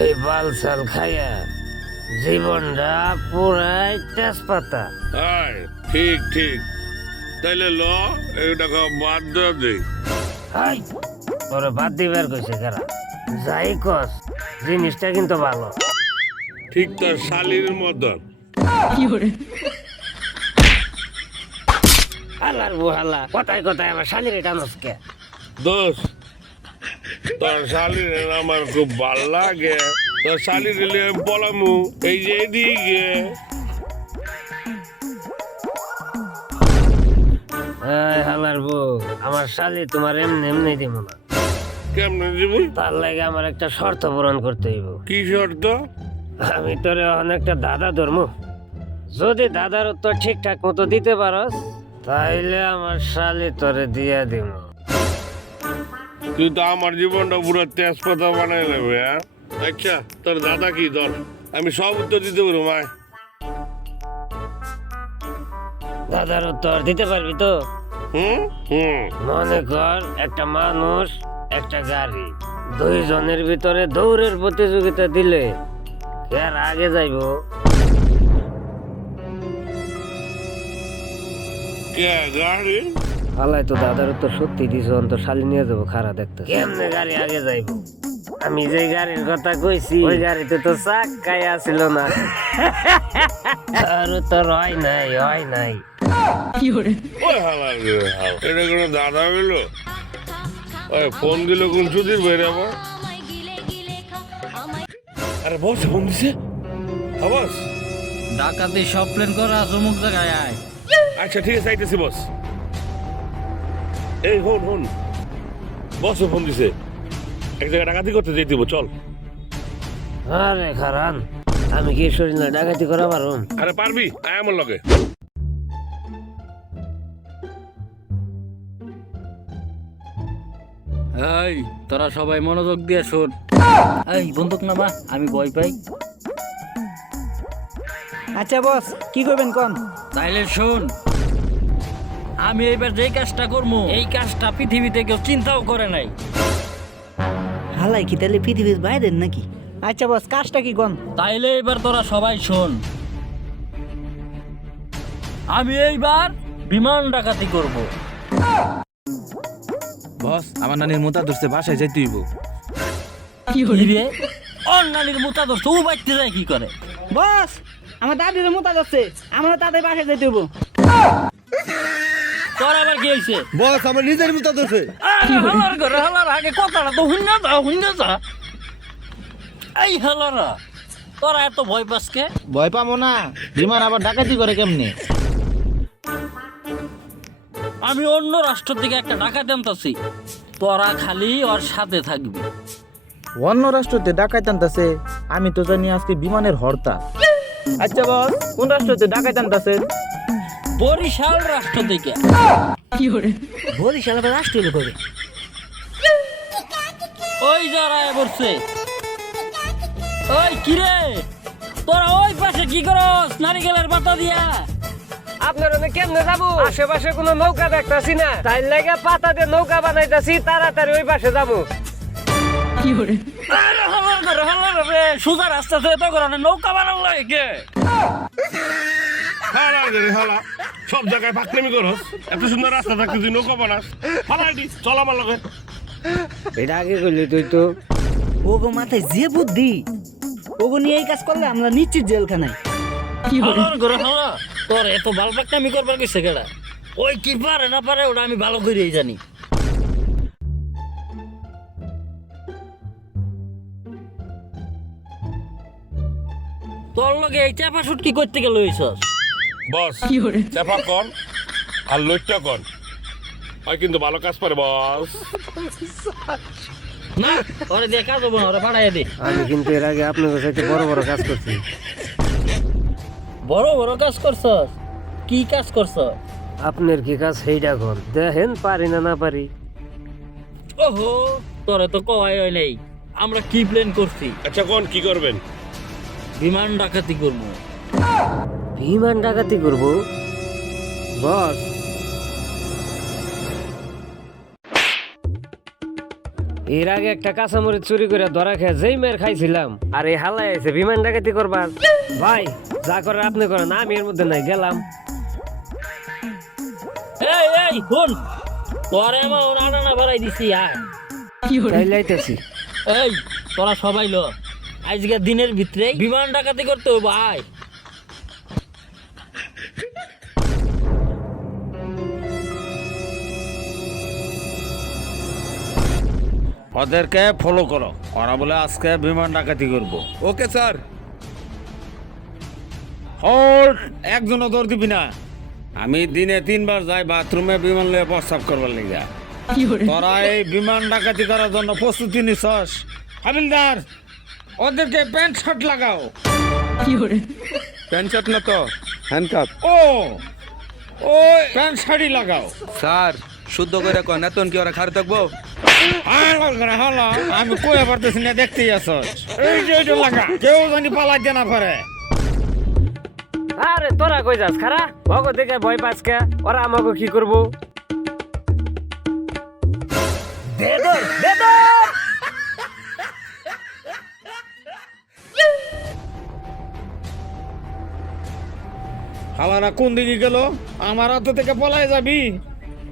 এই বালসাল খাইয়া জীবনটা পুরাই তেজপাতা। আয় ঠিক ঠিক, তাইলে ল এটাকে বাদ দেওয়া দে। হাই তোরে বাদ দিবার কইছে কারা? যাই কস জিনিসটা কিন্তু ভালো। ঠিক তার শালির মতন। হালার বুহালা কথায় কথায় আমার শালির এটা নসকে। দোষ, তোর শালির আমার খুব ভাল লাগে। তোর শালির বলামু এই যে এদিকে। হালার বউ, আমার শালি তোমার এমনি এমনি দিব না। কেমনে দিবি? তার লাগে আমার একটা শর্ত পূরণ করতে হইব। কি শর্ত? আমি তোরে অনেকটা দাদা ধর্ম, যদি দাদার উত্তর ঠিকঠাক মতো দিতে পারস তাইলে আমার শালি তোরে দিয়া দিব। তুই তো আমার জীবনটা পুরো তেজপাতা বানাই নেবে। হ্যাঁ আচ্ছা, তোর দাদা কি ধর, আমি সব উত্তর দিতে পারবো। মায় দাদার উত্তর দিতে পারবি তো? হুম হুম মনে কর একটা মানুষ একটা গাড়ি, দুইজনের ভিতরে দৌড়ের প্রতিযোগিতা দিলে কে আর আগে যাইবো? কে গাড়ি? আলাই তো দাদার উত্তর সত্যি দিছ, অন্তর শালি নিয়ে যাবো খারা দেখতে। কেমনে গাড়ি আগে যাইবো? আমি যে গাড়ির কথা কইছি ওই গাড়িতে তো চাক্কাই আসিল না। আর তোর হয় নাই, হয় নাই। ওই হালার রে হাল, এটা কোনো দাদা হইলো? ওই ফোন দিল কোন সুদীর বেরে আবার। আরে বস, ফোন দিছে। বস ডাকাতি সব প্ল্যান করা অমুক জায়গায় আয়। আচ্ছা ঠিক আছে, আইতেছি বস। এই হন হন, বস ফোন দিছে, এক জায়গায় ডাকাতি করতে যেতে দিব, চল। আরে খারান, আমি কি শরীর না ডাকাতি করা পারুম? আরে পারবি, আয় আমার লগে। এই তোরা সবাই মনোযোগ দিয়ে শোন। এই বন্দুক নামা, আমি ভয় পাই। আচ্ছা বস, কি করবেন কোন? তাইলে শোন, আমি এবার যে কাজটা করবো এই কাজটা পৃথিবীতে কেউ চিন্তাও করে নাই। হালাই কি তাহলে পৃথিবীর বাইরের নাকি? আচ্ছা বস, কাজটা কি কোন? তাইলে এবার তোরা সবাই শোন, আমি এইবার বিমান ডাকাতি করব। বস, আমার নানির মোতা ধরছে, বাসায় যাইতে হইব। কি রে, ওর নানির মোতা ধরছে, ও বাইতে যায় কি করে? বস, আমার দাদির মোতা যাচ্ছে, আমরা তাদের বাসায় যেতে হইব। তোর আবার কি হয়েছে? বস, আমার নিজের মোতা ধরছে। হালার ঘরে হালার আগে কথাটা তো হুন্না যা। এই হালারা, তোরা এত ভয় পাস কে? ভয় পাবো না, বিমান আবার ডাকাতি করে কেমনে? আমি অন্য রাষ্ট্র থেকে একটা ডাকাত আনতাছি, তোরা খালি ওর সাথে থাকবি। অন্য রাষ্ট্রতে ডাকাইতে আনতাছে? আমি তো জানি আজকে বিমানের হরতাল। আচ্ছা বস, কোন রাষ্ট্রতে ডাকাইতে আনতাছে? বরিশাল রাষ্ট্র থেকে। বরিশাল আবার রাষ্ট্র হইলে কবে? ওই যারা বলছে, ওই কিরে তোরা ওই পাশে কি করস নারিকেলের পাতা দিয়া? আপনার কেমনে যাবো? আশেপাশে কোনো নৌকা দেখতাছি না, তাই লাগে পাতা দিয়ে নৌকা বানাইতাছি, তাড়াতাড়ি ওই পাশে যাবো। আরে হালার ঘরে হালার রে, সোজা রাস্তা থেকে তো করে নৌকা বানানো লাগে কে? হালা রে হালা, সব জায়গায় ফাঁকনামি করস, এত সুন্দর রাস্তা থাকতে তুই নৌকা বানাস। হালাইডি, চল আমার লগে। এটা আগে কইলি তুই তো। ওগো মাথায় যে বুদ্ধি, ওগো নিয়ে এই কাজ করলে আমরা নিশ্চিত জেলখানায়। হালার ঘরে হালা, তোর এত বালপাকনামি করবার গেছে কেডা? ওই কি পারে না পারে ওটা আমি ভালো করেই জানি। তোর লগে এই চাপা শুটকি করতে গেল হইছস? বস চাপা কর আর লইটা কর, হয় কিন্তু ভালো কাজ পারে বস। না ওরে দিয়ে কাজ হবো না, ওরে পাঠাইয়া দে। আমি কিন্তু এর আগে আপনার সাথে বড় বড় কাজ করছি। বড় বড় কাজ করছস? কি কাজ করছস? আপনার কি কাজ সেইটা কর, দেখেন পারি না না পারি। ওহো, তোরে তো কয় হয় নাই আমরা কি প্ল্যান করছি। আচ্ছা কোন কি করবেন? বিমান ডাকাতি করবো। বিমান ডাকাতি করবো? বস এর আগে একটা কাঁচামরিচ চুরি করে ধরা খেয়ে যেই মেয়ের খাইছিলাম, আর এই হালাই আছে বিমান ডাকাতি করবার। ভাই যা করে আপনি করেন, আমি এর মধ্যে নাই, গেলাম। এই এই শুন, তোরে আমার আনানা ভরাই দিছি। আয় তাই লাইতেছি। এই তোরা সবাই লো, আজকে দিনের ভিতরে বিমান ডাকাতি করতে হবে। আয় ওদেরকে ফলো করো, ওরা বলে আজকে বিমান ডাকাতি করবো। Okay sir. হোল্ড, একজনও দৌড় দিবি না। আমি দিনে 3 বার যাই বাথরুমে বিমান লয়ে প্রস্তাব করবার লিগা। তোরা এই বিমান ডাকাতি করার জন্য প্রস্তুতি নিছস? হাবিলদার, ওদেরকে প্যান্ট শার্ট লাগাও। প্যান্ট শার্ট না তো, হ্যান্ডকাপ। ও ও প্যান্ট শার্টই লাগাও। স্যার শুদ্ধ করে কন, এতন কি ওরা খারে থাকবো? হলো আমি কয়ে পারতেছি না, দেখতেই আসস। এই যে এটা লাগা, কেউ জানি পালাইতে না পারে। আরে তোরা কই যাস খারা? ভগো দেখে ভয় পাস কে? ওরা আমাকে কি করবো? দে দর, দে দর। হালারা কোন দিকে গেল? আমার হাত থেকে পলাই যাবি?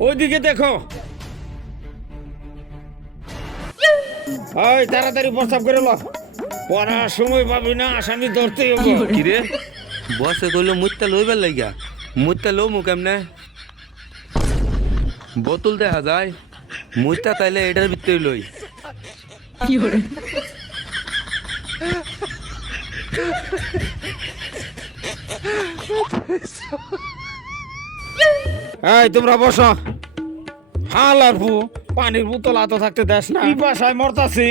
ওইদিকে দেখো। ওই তাড়াতাড়ি প্রস্তাব করে লো, পড়ার সময় পাবি না, আসামি ধরতেই হবে। কি রে বসে কইলো মুত্তা লইবার লাগিয়া, মুত্তা লো মু কেমনে? বোতল দেখা যায়, মুত্তা তাইলে এটার ভিতরে লই। এই তোমরা বসো। হালার ফু, পানির বোতল হাতে থাকতে দেস না, এই বাসায় মরতাছি।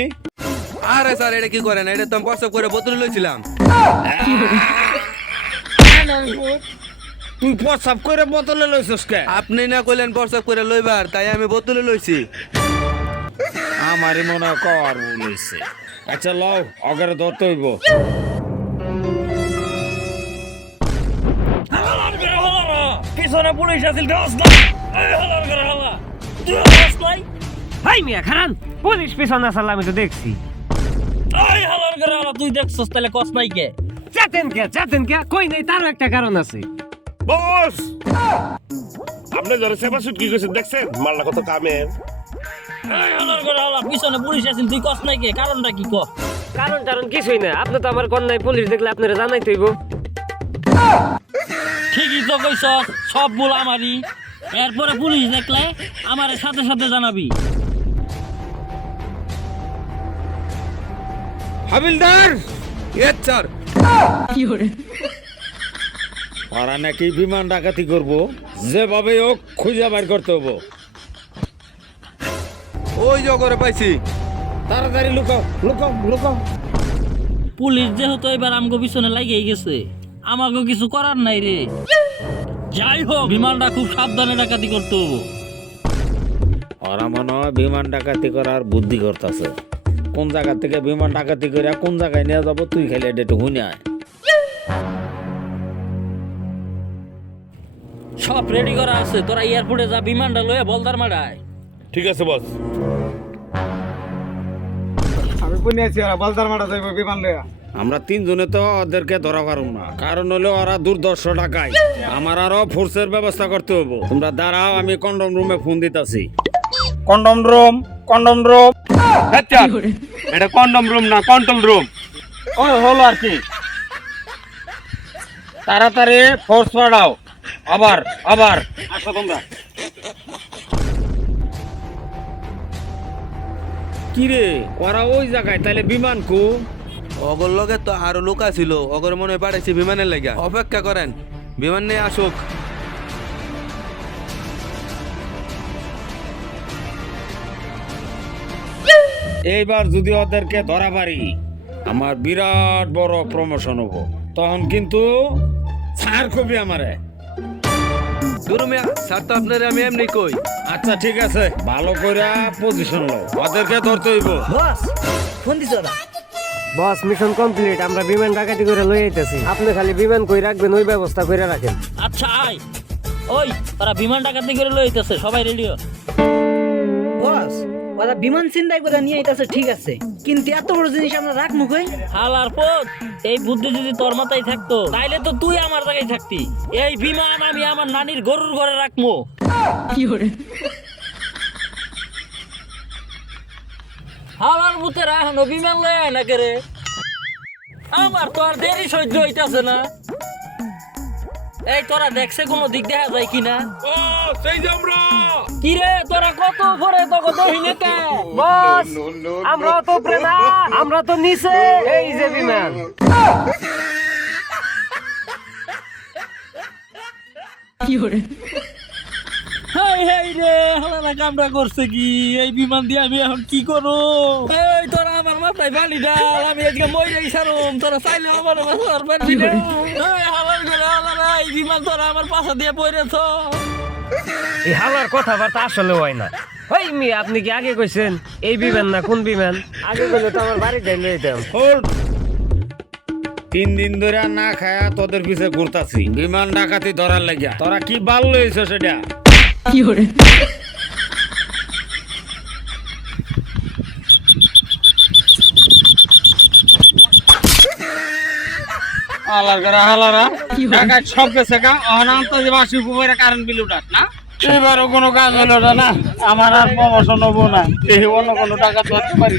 আরে স্যার এটা কি করেন? এটা তো আমি প্রস্তাব করে বোতলে লইছিলাম। তুই প্রস্তাব করে বোতলে লইছস কে? আপনি না কইলেন প্রস্তাব করে লইবার, তাই আমি বোতলে লইছি। আমারই মনে হয় কর বলেছে। আচ্ছা লও, অগারে ধরতে হইব। পিছনে পুলিশ আছিল, দোষ নাই। এই হালার করে হালা, দোষ নাই। হাই মিয়া খারান, পুলিশ পিছনে আসলে আমি তো দেখছি। এই হালার করে হালা, তুই দেখছস তাহলে কস নাই কে? চাতেন কে? কই নাই, তারও একটা কারণ আছে। বস আপনি যারা সেবা শুট কি করছেন দেখছেন? মালটা কত কামের। এই হালার করে হালা, পিছনে পুলিশ আছিল, তুই কস নাই কে? কারণটা কি ক? কারণ কিছুই না, আপনি তো আমার কন্যায় পুলিশ দেখলে আপনারা জানাই তৈব। ঠিকই তো কইছ, সব ভুল আমারই। এরপরে পুলিশ দেখলে আমার সাথে সাথে জানাবি। হাবিলদার, ইয়েস স্যার। ওরা নাকি বিমান ডাকাতি করবো, যেভাবে হোক খুঁজে বাইর করতে হবো। ওই যে করে পাইছি। তাড়াতাড়ি লুকাও, লুকাও, লুকাও। পুলিশ যেহেতু এবার আমগো পিছনে লাগিয়ে গেছে, আমাকে কিছু করার নাই রে। যাই হোক, বিমানটা খুব সাবধানে ডাকাতি করতে হবো। ওরা মনে হয় বিমান ডাকাতি করার বুদ্ধি করতেছে। কোন জায়গা থেকে বিমান ডাকাতি করে কোন জায়গায় নিয়ে যাবো, তুই খালি এটা একটু হুনে আয়। সব রেডি করা আছে, তোরা এয়ারপোর্টে যা, বিমানটা লয়ে বলদার মারায়। ঠিক আছে বস। আমরা 3 জনে তো ওদেরকে ধরা পারব না, কারণ হলো ওরা দুর্দর্শ ডাকাই। আমার আরো ফোর্সের ব্যবস্থা করতে হবো। তোমরা দাঁড়াও, আমি কন্ডম রুমে ফোন দিতেছি। Condom room, condom room. এটা কন্ডম রুম না, কন্ট্রোল রুম। ও হলো আর কি, তাড়াতাড়ি ফোর্স পাঠাও। আবার আবার আসো তোমরা। কিরে ওরা ওই জায়গায়, তাহলে বিমান কো? অগর লগে তো আরো লোক ছিল, অগর মনে হয় পাঠাইছি বিমানের লাগা। অপেক্ষা করেন, বিমান নিয়ে আসুক। এইবার যদি ওদেরকে ধরা পারি, আমার বিরাট বড় প্রমোশন হবো। তখন কিন্তু ছাড় কবি আমারে। দুরুমিয়া স্যার তো আপনার আমি এমনি কই। আচ্ছা ঠিক আছে, ভালো করে পজিশন লো, ওদেরকে ধরতে হইব। বস ফোন দিছ ওরা? বস মিশন কমপ্লিট, আমরা বিমান ডাকাতি করে লই আইতেছি। আপনি খালি বিমান কই রাখবেন, ওই ব্যবস্থা করে রাখেন। আচ্ছা আয়। ওই তারা বিমান ডাকাতি করে লইতেছে, সবাই রেডি হ। বস ওরা বিমান চিন্তাই করে নিয়ে আইতাছে ঠিক আছে, কিন্তু এত বড় জিনিস আমরা রাখবো কই? হালার পথ, এই বুদ্ধি যদি তোর মাথায় থাকতো তাইলে তো তুই আমার জায়গায় থাকতি। এই বিমান আমি আমার নানির গরুর ঘরে রাখবো। হালার বুতেরা এখনো বিমান লয়ে আয় না কে রে? আমার তো আর দেরি সহ্য হইতাছে না। এই তোরা দেখছে কোনো দিক দেখা যায় কিনা? ও সেই যে আমরা কি রে তোরা কত উপরে তো কত হিনে কে? বস আমরা তো উপরে না, আমরা তো নিচে। এই যে বিমান। হাই হাই রে, হালারা কামড়া করছে কি? এই বিমান দিয়ে আমি এখন কি করব? এই তোরা আমার মাথায় বালি ডাল, আমি আজকে মইরাই সারুম। তোরা চাইলে আমার মাথার পারবি না। এই হালার করে হালারা, এই বিমান তোরা আমার পাশা দিয়ে পড়েছ। এই হালার কথাবার্তা আসলে হয় না। ওই মিয়া, আপনি কি আগে কইছেন এই বিমান না কোন বিমান? আগে কইলে তো আমার বাড়ি যাই লইতাম। হোল্ড 3 দিন ধরে না খায়া তোদের পিছে ঘুরতাছি বিমান ডাকাতি ধরার লাগিয়া। তোরা কি বাল লইছ সেটা? হালারা ঢাকায় সব গেছে গা, অনান্ত যে বাসি উপরে কারেন্ট বিল উঠাস না। এবারও কোনো কাজ হলো না, আমার আর প্রমোশন হবো না। এই অন্য কোনো টাকা ধরতে পারি।